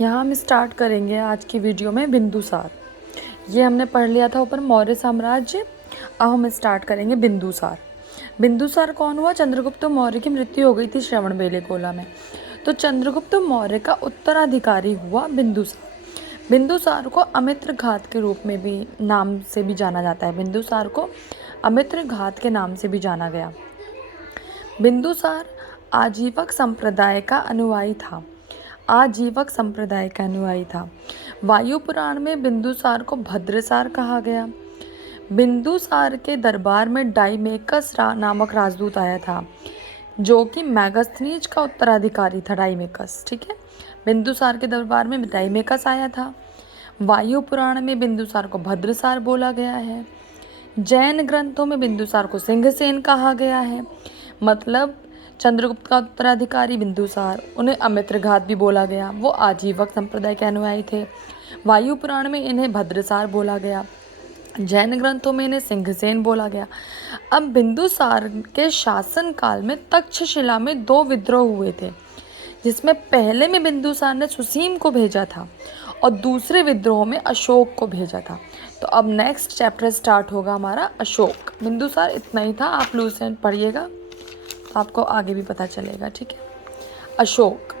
यहाँ हम स्टार्ट करेंगे आज की वीडियो में बिंदुसार। ये हमने पढ़ लिया था ऊपर मौर्य साम्राज्य। अब हम स्टार्ट करेंगे बिंदुसार। बिंदुसार कौन हुआ? चंद्रगुप्त मौर्य की मृत्यु हो गई थी श्रवणबेलगोला में, तो चंद्रगुप्त मौर्य का उत्तराधिकारी हुआ बिंदुसार। बिंदुसार को अमित्र घात के रूप में भी नाम से भी जाना जाता है। बिंदुसार को अमित्र घात के नाम से भी जाना गया। बिंदुसार आजीवक संप्रदाय का अनुयायी था। आजीवक संप्रदाय का अनुयायी था। वायु पुराण में बिंदुसार को भद्रसार कहा गया। बिंदुसार के दरबार में डाइमेकस नामक राजदूत आया था, जो कि मैगस्थनीज का उत्तराधिकारी था। डाइमेकस, ठीक है। बिंदुसार के दरबार में डाइमेकस आया था। वायु पुराण में बिंदुसार को भद्रसार बोला गया है। जैन ग्रंथों में बिंदुसार को सिंहसेन कहा गया है। मतलब चंद्रगुप्त का उत्तराधिकारी बिंदुसार, उन्हें अमित्रघात भी बोला गया। वो आजीवक संप्रदाय के अनुयायी थे। वायु पुराण में इन्हें भद्रसार बोला गया। जैन ग्रंथों में इन्हें सिंहसेन बोला गया। अब बिंदुसार के शासन काल में तक्षशिला में 2 विद्रोह हुए थे, जिसमें पहले में बिंदुसार ने सुसीम को भेजा था और दूसरे विद्रोह में अशोक को भेजा था। तो अब नेक्स्ट चैप्टर स्टार्ट होगा हमारा अशोक। बिंदुसार इतना ही था, आप लूसेंट पढ़िएगा तो आपको आगे भी पता चलेगा, ठीक है। अशोक।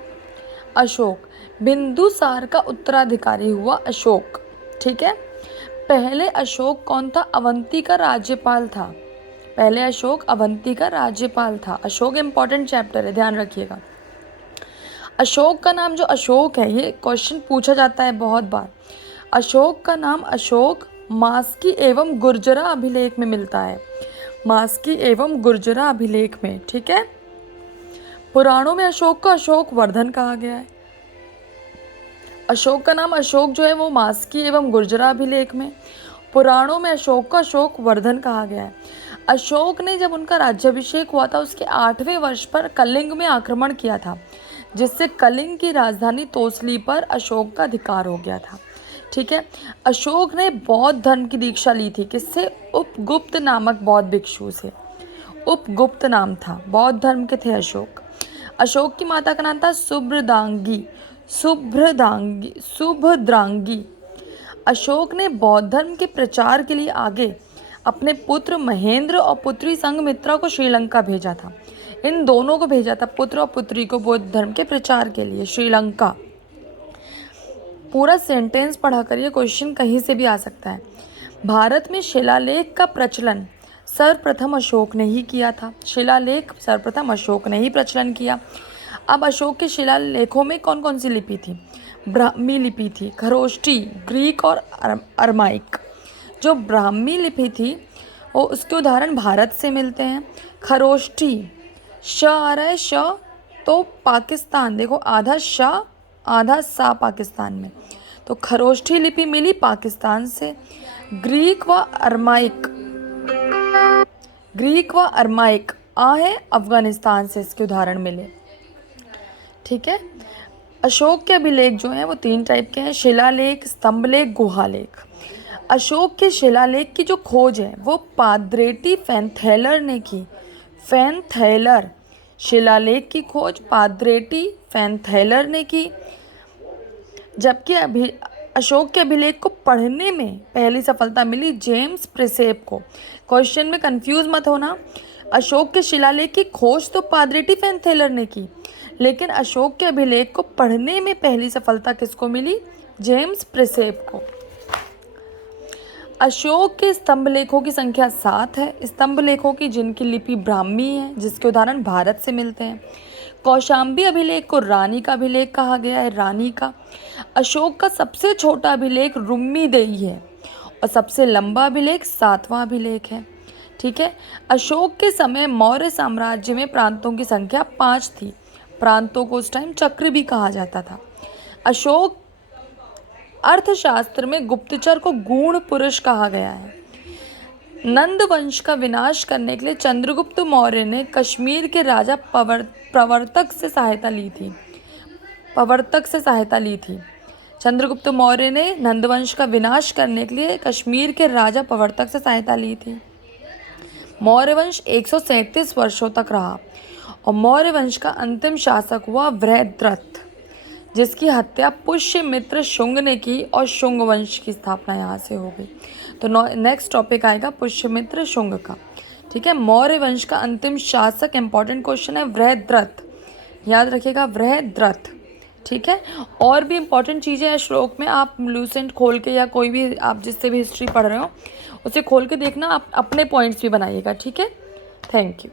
अशोक बिंदुसार का उत्तराधिकारी हुआ अशोक, ठीक है। पहले अशोक कौन था? अवंती का राज्यपाल था। पहले अशोक अवंती का राज्यपाल था। अशोक इंपॉर्टेंट चैप्टर है, ध्यान रखिएगा। अशोक का नाम जो अशोक है, ये क्वेश्चन पूछा जाता है बहुत बार। अशोक का नाम अशोक मास्की एवं गुर्जरा अभिलेख में मिलता है। मास्की एवं गुर्जरा अभिलेख में, ठीक है। पुराणों में अशोक को अशोक वर्धन कहा गया है। अशोक का नाम अशोक जो है वो मास्की एवं गुर्जरा अभिलेख में, पुराणों में अशोक को अशोक वर्धन कहा गया है। अशोक ने जब उनका राज्याभिषेक हुआ था, उसके 8वें वर्ष पर कलिंग में आक्रमण किया था, जिससे कलिंग की राजधानी तोसली पर अशोक का अधिकार हो गया था, ठीक है। अशोक ने बौद्ध धर्म की दीक्षा ली थी। किससे? उपगुप्त नामक बौद्ध भिक्षु से। उपगुप्त नाम था, बौद्ध धर्म के थे अशोक। अशोक की माता का नाम था सुभद्रांगी। सुभद्रांगी। अशोक ने बौद्ध धर्म के प्रचार के लिए आगे अपने पुत्र महेंद्र और पुत्री संघमित्रा को श्रीलंका भेजा था। इन दोनों को भेजा था, पुत्र और पुत्री को, बौद्ध धर्म के प्रचार के लिए श्रीलंका। पूरा सेंटेंस पढ़ा करिए, क्वेश्चन कहीं से भी आ सकता है। भारत में शिलालेख का प्रचलन सर्वप्रथम अशोक ने ही किया था। शिलालेख सर्वप्रथम अशोक ने ही प्रचलन किया। अब अशोक के शिलालेखों में कौन कौन सी लिपि थी? ब्राह्मी लिपि थी, खरोष्टी, ग्रीक और अरमाइक। जो ब्राह्मी लिपि थी वो उसके उदाहरण भारत से मिलते हैं। खरोष्टी, श आ रहा है, श तो पाकिस्तान, देखो आधा श आधा सा पाकिस्तान में, तो खरोष्ठी लिपि मिली पाकिस्तान से। ग्रीक व अरमाइक, ग्रीक व अरमाइक आ है अफगानिस्तान से, इसके उदाहरण मिले, ठीक है। अशोक के अभिलेख जो हैं वो 3 टाइप के हैं: शिलालेख, स्तंभलेख, गुहालेख। अशोक के शिलालेख की जो खोज है वो पाद्रेटी फैनथैलर ने की। फैनथैलर, शिलालेख की खोज पाद्रेटी फैनथैलर ने की। जबकि अशोक के अभिलेख को पढ़ने में पहली सफलता मिली जेम्स प्रिसेप को। क्वेश्चन में कंफ्यूज मत होना, अशोक के शिलालेख की खोज तो पाद्रेटी फैनथैलर ने की, लेकिन अशोक के अभिलेख को पढ़ने में पहली सफलता किसको मिली? जेम्स प्रिसेप को। अशोक के स्तंभलेखों की संख्या 7 है। स्तंभलेखों की जिनकी लिपि ब्राह्मी है, जिसके उदाहरण भारत से मिलते हैं। कौशाम्बी अभिलेख को रानी का अभिलेख कहा गया है, रानी का। अशोक का सबसे छोटा अभिलेख रुम्मीदेई है और सबसे लंबा अभिलेख 7वां अभिलेख है, ठीक है। अशोक के समय मौर्य साम्राज्य में प्रांतों की संख्या 5 थी। प्रांतों को उस टाइम चक्र भी कहा जाता था। अशोक अर्थशास्त्र में गुप्तचर को गूढ़ पुरुष कहा गया है। नंद वंश का विनाश करने के लिए चंद्रगुप्त मौर्य ने कश्मीर के राजा प्रवर्तक से सहायता ली थी। प्रवर्तक से सहायता ली थी। चंद्रगुप्त मौर्य ने नंदवंश का विनाश करने के लिए कश्मीर के राजा प्रवर्तक से सहायता ली थी। मौर्य वंश 137 वर्षों तक रहा और मौर्य वंश का अंतिम शासक हुआ वृहद्रथ। जिसकी हत्या पुष्यमित्र शुंग ने की और शुंग वंश की स्थापना यहाँ से हो गई। तो नेक्स्ट टॉपिक आएगा पुष्यमित्र शुंग का। ठीक है, मौर्य वंश का अंतिम शासक, इंपॉर्टेंट क्वेश्चन है, वृहद्रथ। याद रखिएगा, वृहद्रथ। ठीक है, और भी इंपॉर्टेंट चीज़ें हैं श्लोक में, आप लूसेंट खोल के या कोई भी आप जिससे भी हिस्ट्री पढ़ रहे हो उसे खोल के देखना, आप अपने पॉइंट्स भी बनाइएगा। ठीक है, थैंक यू।